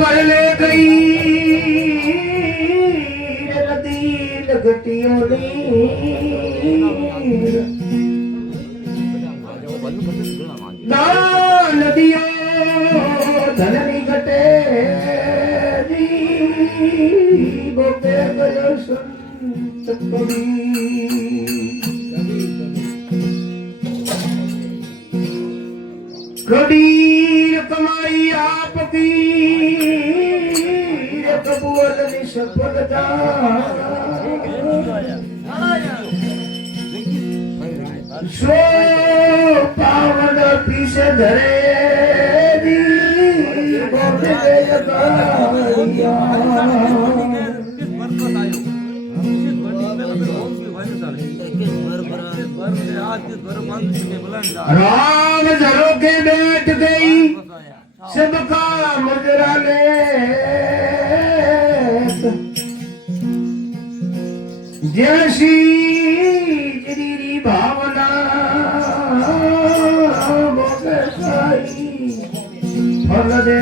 भरले गई नदी लगटियों नदियों धननी घटे गोपे गयो संत कबीर कमाई आपकी कबूल निष्फलता सो पावन पीछे धरे दी बोले जगाया राम झरों के बैठ गई सबका मुजरा ले जैसी तेरी भावना फल दे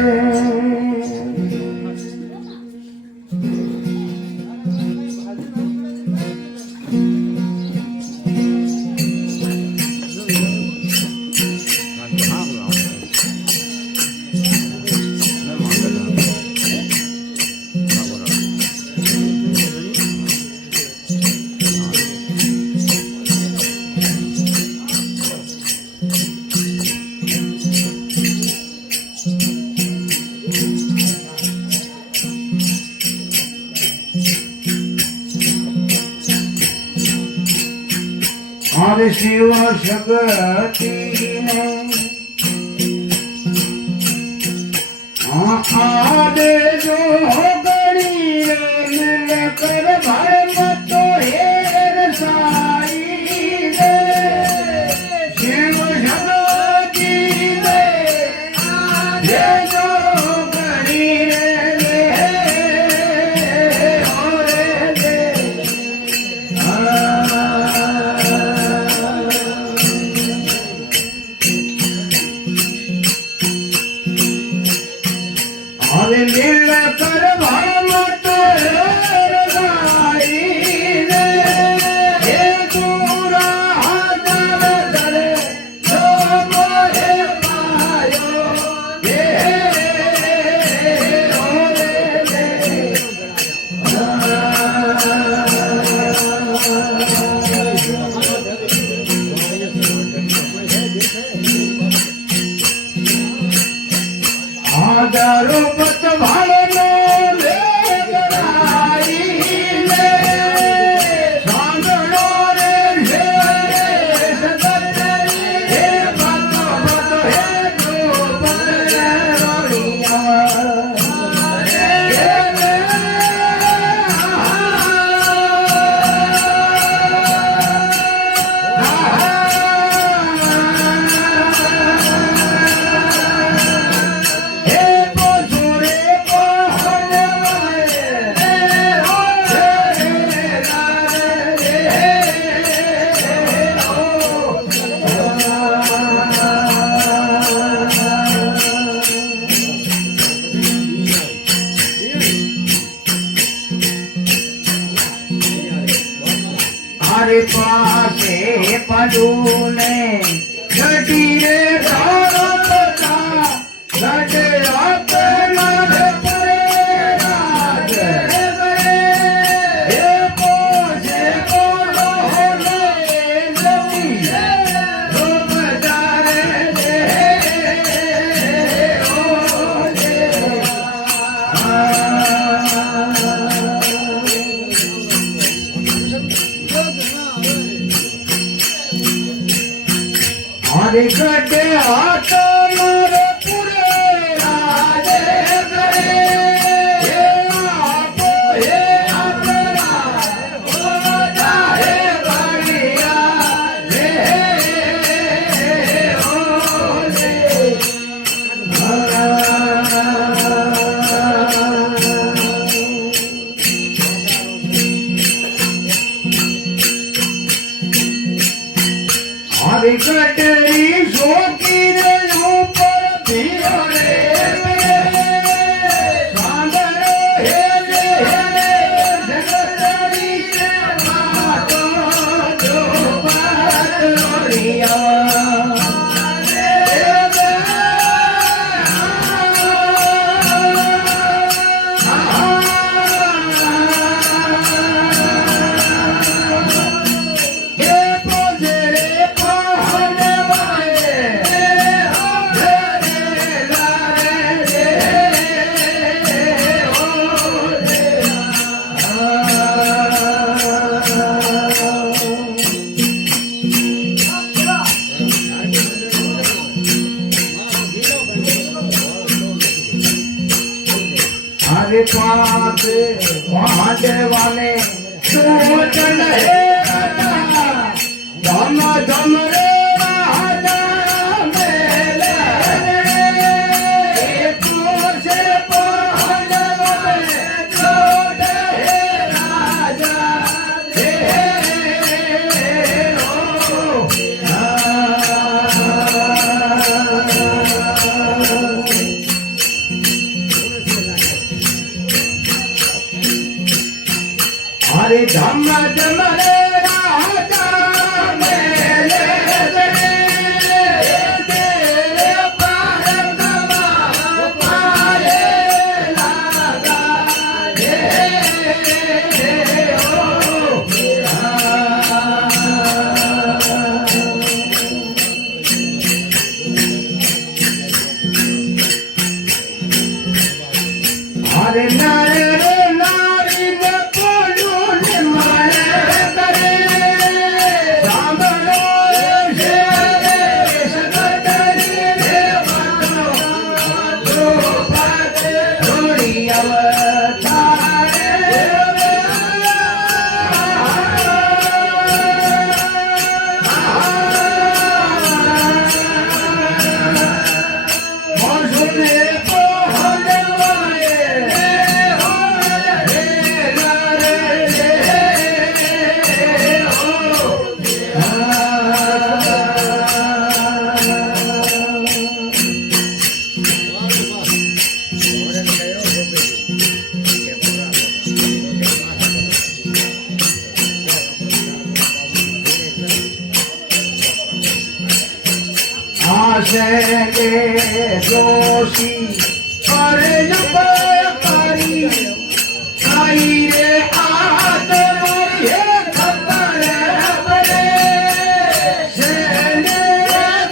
आदि शिव शक्ति ने आदे जो गणी मिल कर भरम तो हेर साई ने शिव शक्ति ने आदे जो गणी मिल कर भरम तो रगाई ने हे दूरा हजार दरे जो मोहे पायो हे ओरे हजारों पत भाले ले गराई ले सांगड़ो रे सदरे हे मत हे जो बदले रोड़िया हमारे पासे पडूने घटी रे धारता लगे रात नर परे राज रे हे पोसे कोलो होले जमी रूप जारे दे ओ दे हरे गड्ढे हाथ मोरे पूरे राज अरे पास वाले तू चल हे धम धम रे राजा मेले तू से पहले छोड़ हे राजा अरे धम धम रे राजा मेले तेरे पार पारे लागा अरे नारे रे नारी ने बोलू मारे करे सामनो शेरे सकतरी रे बानो तो बात थोड़ी अवतारे मौसमे पहले आशेंगे जोशी अरे जुबारी आई रे आत मोरे खबर बड़े सेने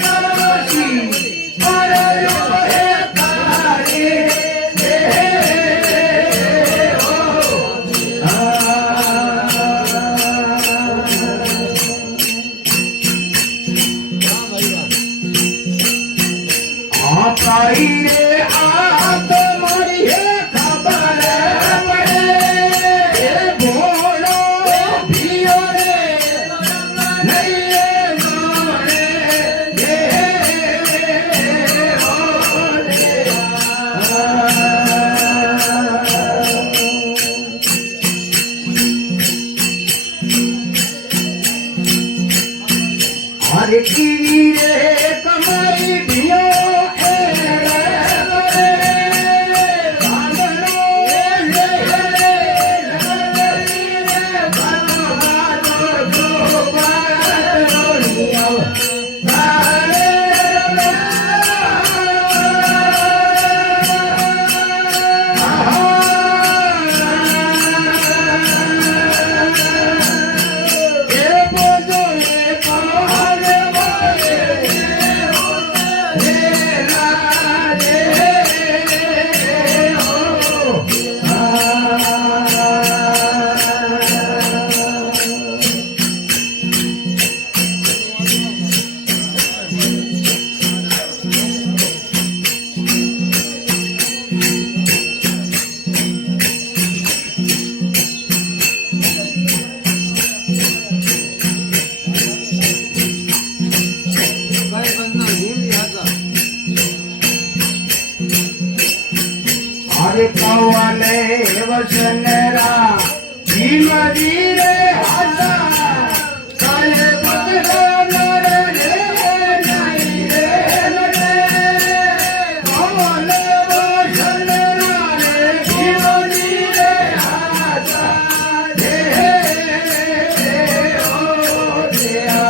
जोशी अरे जुबारी आई रे आत मोरी खबर पड़े भोलो भियो रे नहीं मोरे अरे की रे कमाई भियो अरे कौने वचनरा भीमरी रे आजा काले बदलो नरे रे नहीं रे नरे कौने वचनरा रे भीमरी रे आजा दे ओ दिया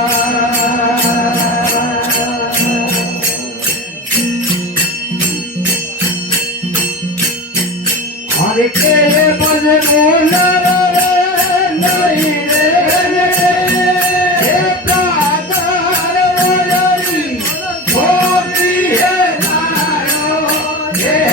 अरे के बदलो नरे नहीं रे प्राकार वरी होती है नारो हे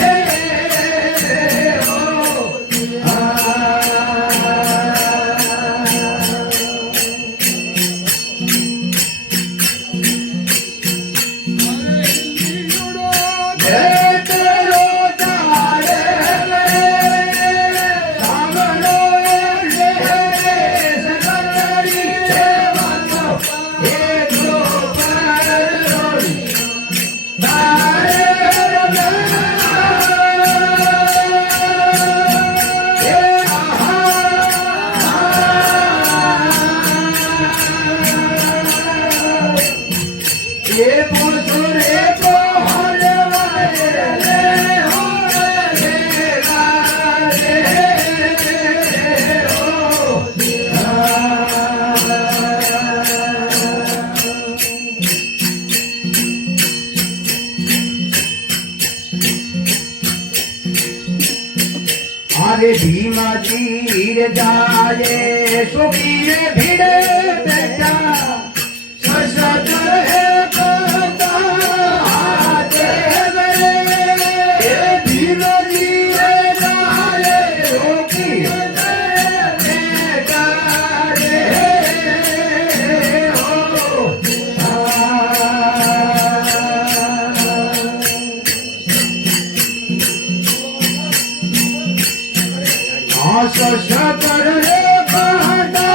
अरे भीमाची रे जाये सोबीरे भिडे बेटा सशस्त्र हे करता हाते गरे भीमाची रे जाये सोबीरे बेटा रे हो सशस्त्र रे कहता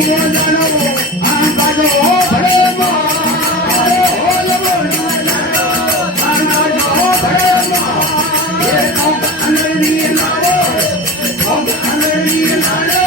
जानो आंबाजो भरे मा होल बोलो जानो आंबाजो भरे मा ये कौन अंदरी लावो कौन अंदरी लालो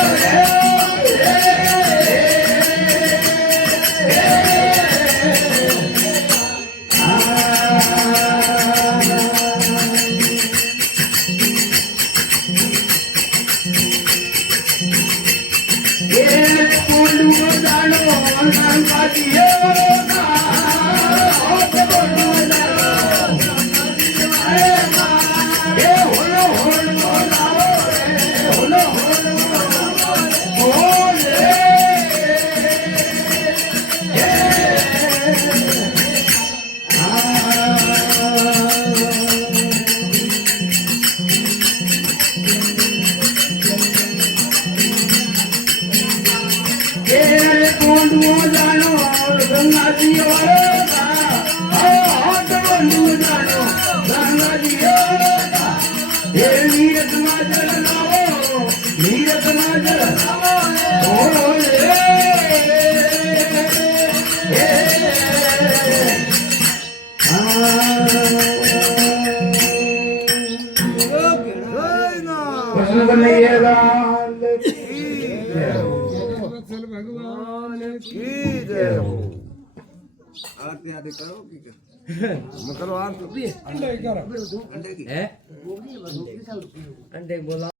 आरती आदि करो की मैं करो आरती अंडे की अंडे बोला